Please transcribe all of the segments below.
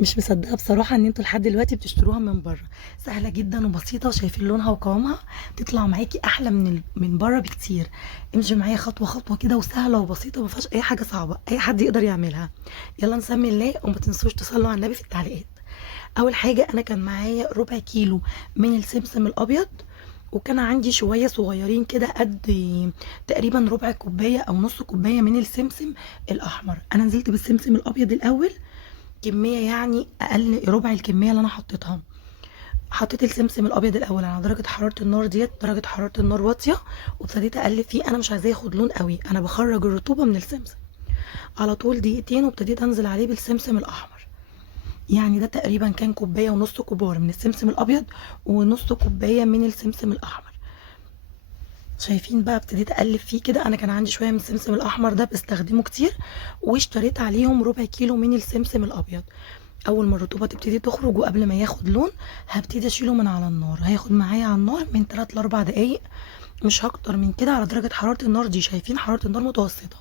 مش مصدقه بصراحه ان انتوا لحد دلوقتي بتشتروها من بره. سهله جدا وبسيطه، وشايفين لونها وقوامها تطلع معاكي احلى من بره بكتير. امشي معايا خطوه خطوه كده، وسهله وبسيطه، ما فيهاش اي حاجه صعبه، اي حد يقدر يعملها. يلا نسمي الله، وما تنسوش تصلوا على النبي في التعليقات. اول حاجه انا كان معايا ربع كيلو من السمسم الابيض، وكان عندي شويه صغيرين كده قد تقريبا ربع كوبايه او نص كوبايه من السمسم الاحمر. انا نزلت بالسمسم الابيض الاول، كميه يعني اقل ربع الكميه اللي انا حطيتها. حطيت السمسم الابيض الاول على درجه حراره النار، ديت درجه حراره النار واطيه، وابتديت اقلب فيه. انا مش عايزاه ياخد لون قوي، انا بخرج الرطوبه من السمسم على طول دقيقتين، وابتديت انزل عليه بالسمسم الاحمر. يعني ده تقريبا كان كوبايه ونص كبار من السمسم الابيض، ونص كوبايه من السمسم الاحمر. شايفين بقى ابتديت اقلب فيه كده. انا كان عندي شويه من السمسم الاحمر ده بستخدمه كتير، واشتريت عليهم ربع كيلو من السمسم الابيض. اول ما الرطوبه تبتدي تخرج وقبل ما ياخد لون، هبتدي اشيله من على النار. هياخد معايا على النار من 3 ل 4 دقايق، مش هكتر من كده، على درجه حراره النار دي. شايفين حراره النار متوسطه.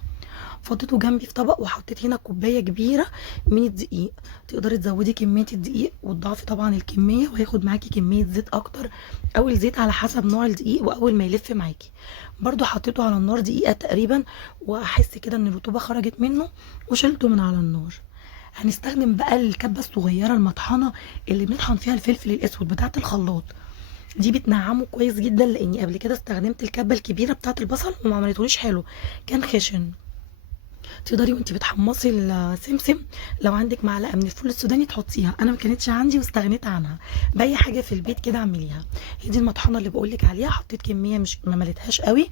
فضيته جنبي في طبق، وحطيت هنا كوبايه كبيره من الدقيق. تقدري تزودي كميه الدقيق وتضاعفي طبعا الكميه، وهياخد معاكي كميه زيت اكتر او الزيت على حسب نوع الدقيق. واول ما يلف معاكي برضو حطيته على النار دقيقه تقريبا، واحس كده ان الرطوبه خرجت منه، وشلته من على النار. هنستخدم بقى الكبه الصغيره المطحنه اللي بنطحن فيها الفلفل الاسود بتاعه الخلاط. دي بتنعمه كويس جدا، لاني قبل كده استخدمت الكبه الكبيره بتاعه البصل وما عملتوليش حلو، كان خشن. تقدري وانت بتحمصي السمسم لو عندك معلقه من الفول السوداني تحطيها. انا ما كانتش عندي واستغنيت عنها. باي حاجه في البيت كده اعمليها. هي دي المطحنه اللي بقولك عليها. حطيت كميه مش ما مليتهاش قوي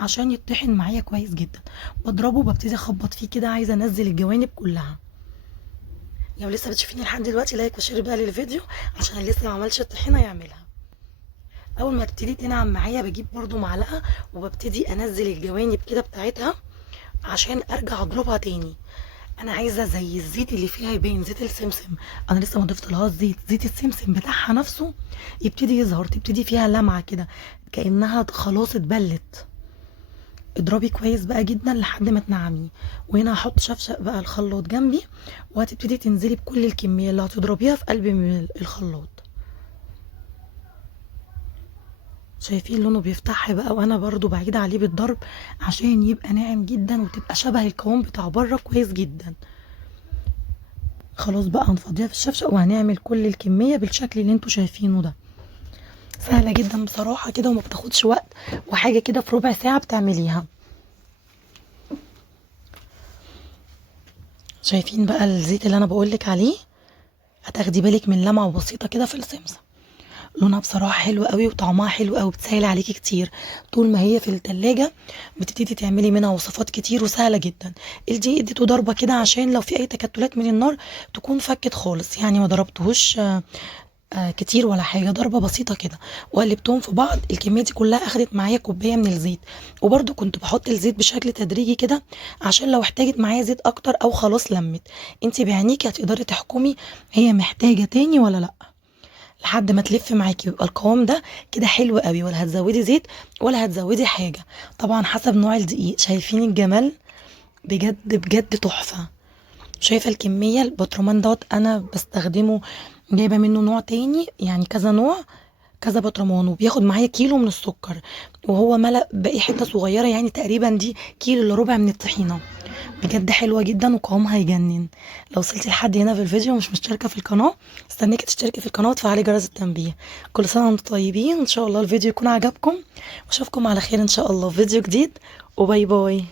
عشان يطحن معايا كويس جدا. بضربه وببتدي اخبط فيه كده، عايزه انزل الجوانب كلها. لو لسه بتشوفيني لحد دلوقتي، لايك وشير بقى للفيديو عشان لسه ما عملش الطحينه يعملها. اول ما تبتدي تنعم معايا بجيب برضو معلقه، وببتدي انزل الجوانب كده بتاعتها عشان ارجع اضربها تاني. انا عايزه زي الزيت اللي فيها يبين، زيت السمسم. انا لسه ما ضفتلهاش زيت، زيت السمسم بتاعها نفسه يبتدي يظهر، تبتدي فيها لمعه كده كانها خلاص اتبلت. اضربي كويس بقى جدا لحد ما تنعمي. وهنا هحط شفشق بقى الخلاط جنبي، وهتبتدي تنزلي بكل الكميه اللي هتضربيها في قلب الخلاط. شايفين لونه بيفتح بقى، وانا برضو بعيد عليه بالضرب عشان يبقى ناعم جدا، وتبقى شبه القوام بتاع بره كويس جدا. خلاص بقى هنفضيها في الشفشق، وهنعمل كل الكميه بالشكل اللي انتوا شايفينه ده. سهله جدا بصراحه كده، وما بتاخدش وقت، وحاجه كده في ربع ساعه بتعمليها. شايفين بقى الزيت اللي انا بقولك عليه؟ هتاخدي بالك من لمعه بسيطه كده في السمسم. لونها بصراحه حلو قوي، وطعمها حلو قوي، بتسهل عليكي كتير. طول ما هي في التلاجة بتبتدي تعملي منها وصفات كتير وسهله جدا. الدقيق اديته ضربه كده عشان لو في اي تكتلات من النار تكون فكت خالص، يعني ما ضربتهوش كتير ولا حاجه، ضربه بسيطه كده. وقلبتهم في بعض. الكميه دي كلها اخدت معايا كوبايه من الزيت. وبرده كنت بحط الزيت بشكل تدريجي كده، عشان لو احتاجت معايا زيت اكتر او خلاص لمت، انت بعينيكي هتقدري تحكمي هي محتاجه تاني ولا لا، لحد ما تلف معاكي. يبقى القوام ده كده حلو قوي، ولا هتزودي زيت ولا هتزودي حاجه، طبعا حسب نوع الدقيق. شايفين الجمال؟ بجد بجد تحفه. شايفه الكميه؟ البطرمان دوت انا بستخدمه، جايبه منه نوع تاني، يعني كذا نوع، كذا برطمان، وبياخد معايا كيلو من السكر. وهو ملأ باقي حته صغيره، يعني تقريبا دي كيلو الا ربع من الطحينه. بجد حلوه جدا وقوامها هيجنن. لو وصلتي لحد هنا في الفيديو ومش مشتركه في القناه، استنيكي تشتركي في القناه وتفعلي جرس التنبيه. كل سنه وانتم طيبين، ان شاء الله الفيديو يكون عجبكم، واشوفكم على خير ان شاء الله في فيديو جديد، وباي باي.